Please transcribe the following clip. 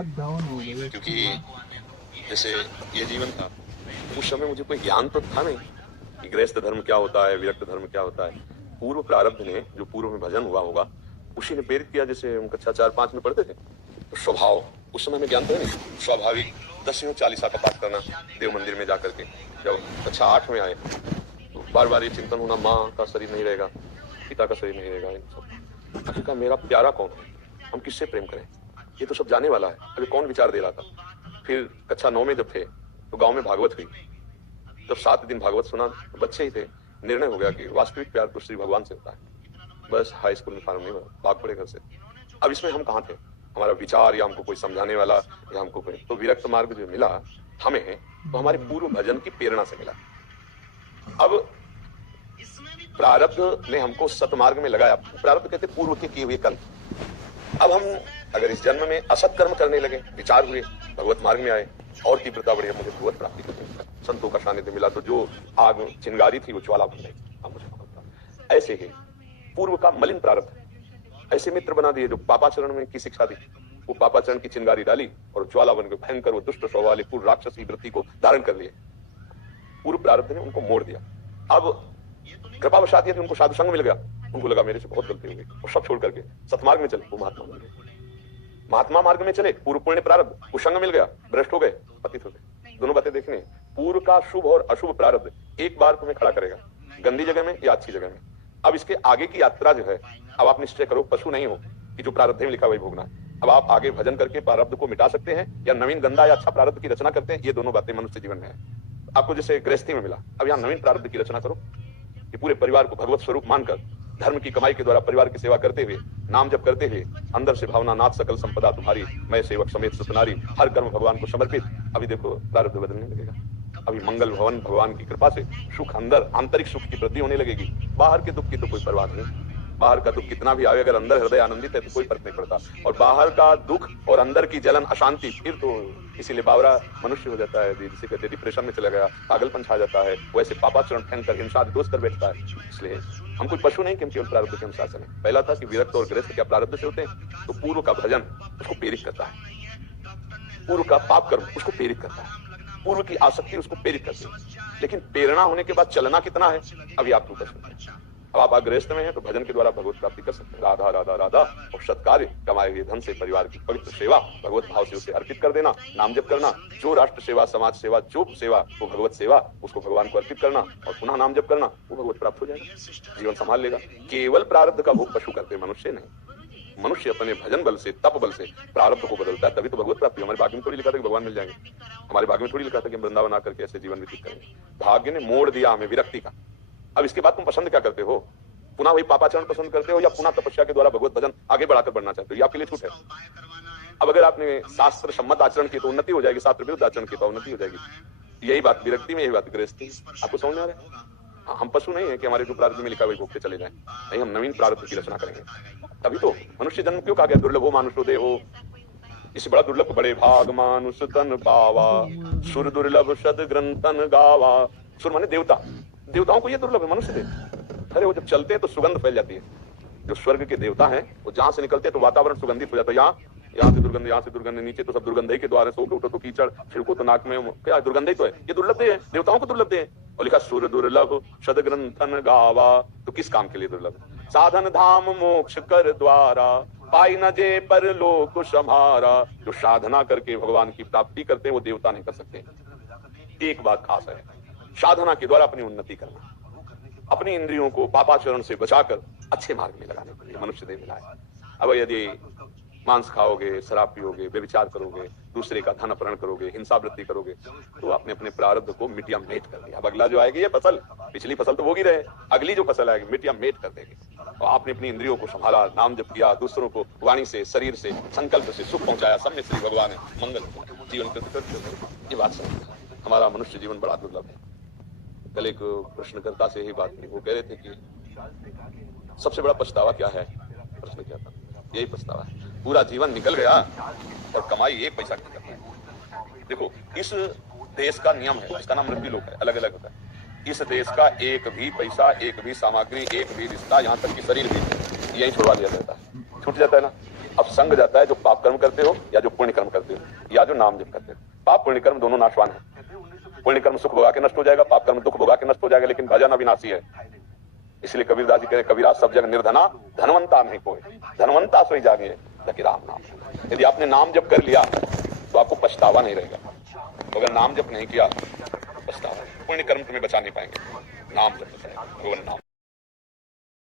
क्योंकि जैसे ये जीवन था, उस समय मुझे कोई ज्ञान तो था नहीं कि गृहस्थ धर्म क्या होता है, विरक्त धर्म क्या होता है। पूर्व प्रारब्ध ने, जो पूर्व में भजन हुआ होगा, उसी ने प्रेरित किया। जैसे हम कक्षा 4-5 में पढ़ते थे, तो स्वभाव, उस समय में ज्ञान तो नहीं, स्वाभाविक 10 चालीसा का पाठ करना देव मंदिर में जाकर के। जब कक्षा 8 में आए तो बार बार ये चिंतन होना, माँ का शरीर नहीं रहेगा, पिता का शरीर नहीं रहेगा, इन सब आखिरकार मेरा प्यारा कौन है, हम किससे प्रेम करें, ये तो सब जाने वाला है, अभी कौन विचार दे रहा था। फिर कक्षा 9 में जब थे तो गांव में भागवत हुई। जब 7 दिन भागवत सुना, तो बच्चे ही थे, निर्णय हो गया कि वास्तविक प्यार तो श्री भगवान से होता है। बस हाई स्कूल में फॉर्म नहीं भरा, भाग पड़े घर से। अब इसमें हम कहाँ थे, हमारा विचार या हमको कोई समझाने वाला या हमको कोई, तो विरक्त मार्ग जो मिला हमें, तो हमारे पूर्व भजन की प्रेरणा से मिला। अब प्रारब्ध ने हमको सतमार्ग में लगाया। प्रारब्ध कहते पूर्व के किए हुए कर्म। अब हम अगर इस जन्म में असत कर्म करने लगे, विचार हुए, भगवत मार्ग में आए, और तीव्रता बढ़ी, मुझे भगवत प्राप्ति करनी, संतों का सानिध्य मिला, तो जो आग चिंगारी थी वो ज्वाला बन गई, अब मुझे भगवत। ऐसे ही पूर्व का मलिन प्रारब्ध ऐसे मित्र बना दिए जो पापाचरण में की शिक्षा दी, वो पापाचरण की चिंगारी डाली और ज्वाला बन गई, भयंकर वो दुष्ट स्वभाव वाले पूर्व राक्षसी वृत्ति को धारण कर लिए। पूर्व प्रारब्ध ने उनको मोड़ दिया। अब कृपावशात यदि उनको साधु संग मिल गया, उनको लगा मेरे से बहुत गलती हो गई, और सब छोड़ करके सतमार्ग में चले, वो महात्मा बन गए। महात्मा मार्ग में चले, पूर्व पुण्य प्रारब्ध, वो संग मिल गया, भ्रष्ट हो गए, पतित हो गए। दोनों बातें देखने, पूर्व का शुभ और अशुभ प्रारब्ध एक बार तुम्हें खड़ा करेगा, गंदी जगह में या अच्छी जगह में। अब इसके आगे की यात्रा जो है, अब आप निश्चय करो, पशु नहीं हो कि जो प्रारब्ध में लिखा वही भोगना है। अब आप आगे भजन करके प्रारब्ध को मिटा सकते हैं, या नवीन गंदा या अच्छा प्रारब्ध की रचना करते हैं। ये दोनों बातें मनुष्य जीवन में है। आपको जैसे गृहस्थी में मिला, अब यहाँ नवीन प्रारब्ध की रचना करो कि पूरे परिवार को भगवत स्वरूप मानकर, धर्म की कमाई के द्वारा परिवार की सेवा करते हुए, नाम जप करते हुए, अंदर से भावना, नाथ सकल संपदा तुम्हारी, मैं सेवक समेत सतनारी, हर कर्म भगवान को समर्पित। अभी देखो प्रारब्ध बदलने लगेगा। अभी मंगल भवन भगवान की कृपा से सुख, अंदर आंतरिक सुख की वृद्धि होने लगेगी। बाहर के दुख की तो कोई परवाह नहीं, बाहर का दुख कितना भी आवे, अगर अंदर हृदय आनंदित है तो कोई फर्क नहीं पड़ता। और बाहर का दुख और अंदर की जलन अशांति, फिर तो इसीलिए बावरा मनुष्य हो जाता है, जिसे कहते डिप्रेशन में चला गया, पागलपन छा जाता है, वैसे पापाचरण फैन कर हिंसा दोष कर बैठता है। इसलिए हम कोई पशु नहीं कि हम केवल प्रारब्ध के अनुसार चलें। पहला था कि विरक्त और गृहस्थ क्या प्रारब्ध से होते हैं, तो पूर्व का भजन उसको प्रेरित करता है, पूर्व का पाप कर्म उसको प्रेरित करता है, पूर्व की आसक्ति उसको प्रेरित करती है। लेकिन प्रेरणा होने के बाद चलना कितना है, अभी आप ऊपर सुनते हैं। अब आप गृहस्थ में हैं तो भजन के द्वारा भगवत प्राप्ति कर सकते हैं। राधा राधा राधा, और सत्कार्य, कमाए हुए धन से परिवार की पवित्र सेवा भगवत भाव से उसे अर्पित कर देना, नाम जप करना, जो राष्ट्र सेवा, समाज सेवा, जो सेवा वो भगवत सेवा, उसको भगवान को अर्पित करना और पुनः नाम जप करना, वो भगवत प्राप्त हो जाएगा, जीवन संभाल लेगा। केवल प्रारब्ध का भोग पशु करते, मनुष्य नहीं। मनुष्य अपने भजन बल से, तप बल से प्रारब्ध को बदलता है, तभी तो भगवत प्राप्ति। हमारे भाग्य में थोड़ी लिखा था कि भगवान मिल जाएंगे, हमारे भाग्य में थोड़ी लिखा था कि हम वृंदावन आकर के ऐसे जीवन व्यतीत करेंगे। भाग्य ने मोड़ दिया हमें विरक्ति का। अब इसके बाद तुम पसंद क्या करते हो, पुनः वही पापाचरण पसंद करते हो या पुनः तपस्या के द्वारा भगवत भजन आगे बढ़ाकर बढ़ना चाहते हो, ये आपके लिए छूट है। अब अगर आपने शास्त्र सम्मत आचरण की तो उन्नति हो जाएगी, शास्त्र विरुद्ध आचरण की तो उन्नति हो जाएगी। यही बात विरक्ति में, यही बात गृहस्थी। आपको समझ में आ रहा है? हम पशु नहीं है कि हमारे जो प्रारब्ध में लिखा वही भोगते चले जाएं। नहीं, हम नवीन प्रारब्ध की रचना करेंगे। तभी तो मनुष्य जन्म क्यों कहा गया दुर्लभो मानुषो देहो, इससे बड़ा दुर्लभ बड़े भाग मानुष तन पावा, सुर दुर्लभ सद ग्रंथन गावा। सुर माने देवता, देवताओं को ये दुर्लभ है, मनुष्य देव। अरे वो जब चलते हैं तो सुगंध फैल जाती है। जो स्वर्ग के देवता हैं वो जहां से निकलते हैं तो वातावरण सुगंधित हो जाता है। यहाँ से दुर्गंध, यहाँ से दुर्गंध, नीचे तो सब दुर्गंध के द्वार है, सो उठो तो कीचड़, छिड़को तो नाक में, क्या दुर्गंध ही तो है। ये दुर्लभ है, देवताओं को दुर्लभ है। और लिखा सुर दुर्लभ सदग्रंथन गावा, तो किस काम के लिए दुर्लभ? साधन धाम मोक्ष कर द्वारा, पाई न जे पर लोक सम्हारा। जो साधना करके भगवान की प्राप्ति करते हैं वो देवता नहीं कर सकते। एक बात खास है, साधना के द्वारा अपनी उन्नति करना, अपनी इंद्रियों को पापाचरण से बचाकर अच्छे मार्ग में लगाने के लिए मनुष्य देह मिला है। अब यदि मांस खाओगे, शराब पियोगे, व्यभिचार करोगे, दूसरे का धन अपहरण करोगे, हिंसा वृत्ति करोगे, तो आपने अपने प्रारब्ध को मिटिया मेट कर दिया। अब अगला जो आएगी ये फसल, पिछली फसल तो भोग ही रहे, अगली जो फसल आएगी मिटिया मेट कर देगी। और आपने अपनी इंद्रियों को संभाला, नाम जप किया, दूसरों को वाणी से, शरीर से, संकल्प से सुख पहुंचाया, सब में श्री भगवान है मंगल जीवन ये बात समझ। हमारा मनुष्य जीवन बड़ा दुर्लभ है। कल एक प्रश्नकर्ता से यही बात की, वो कह रहे थे कि सबसे बड़ा पछतावा क्या है। प्रश्न क्या था, यही पछतावा है, पूरा जीवन निकल गया और कमाई एक पैसा की करना है। देखो इस देश का नियम है, इसका नाम मृत्यु लोक है, अलग अलग होता है। इस देश का एक भी पैसा, एक भी सामग्री, एक भी रिश्ता, यहाँ तक कि शरीर भी यही छुड़वा दिया जाता है, छूट जाता है ना। अब संग जाता है जो पाप कर्म करते हो या जो पुण्य कर्म करते हो या जो नाम जप करते हो। पाप पुण्य कर्म दोनों नाशवान है। पुण्य कर्म सुख भोगा के नष्ट हो जाएगा, पाप कर्म दुख भोगा के नष्ट हो जाएगा, लेकिन भजन अविनाशी है। इसलिए कबीरदास जी कहते कबीरा सब जग निर्धना धनवंता नहीं कोई, धनवंता सोई जागे लकी राम नाम। यदि आपने नाम जप कर लिया तो आपको पछतावा नहीं रहेगा, तो अगर नाम जप नहीं किया पछतावा। पुण्य कर्म तुम्हें बचा नहीं पाएंगे, नाम जप करें, भगवान नाम।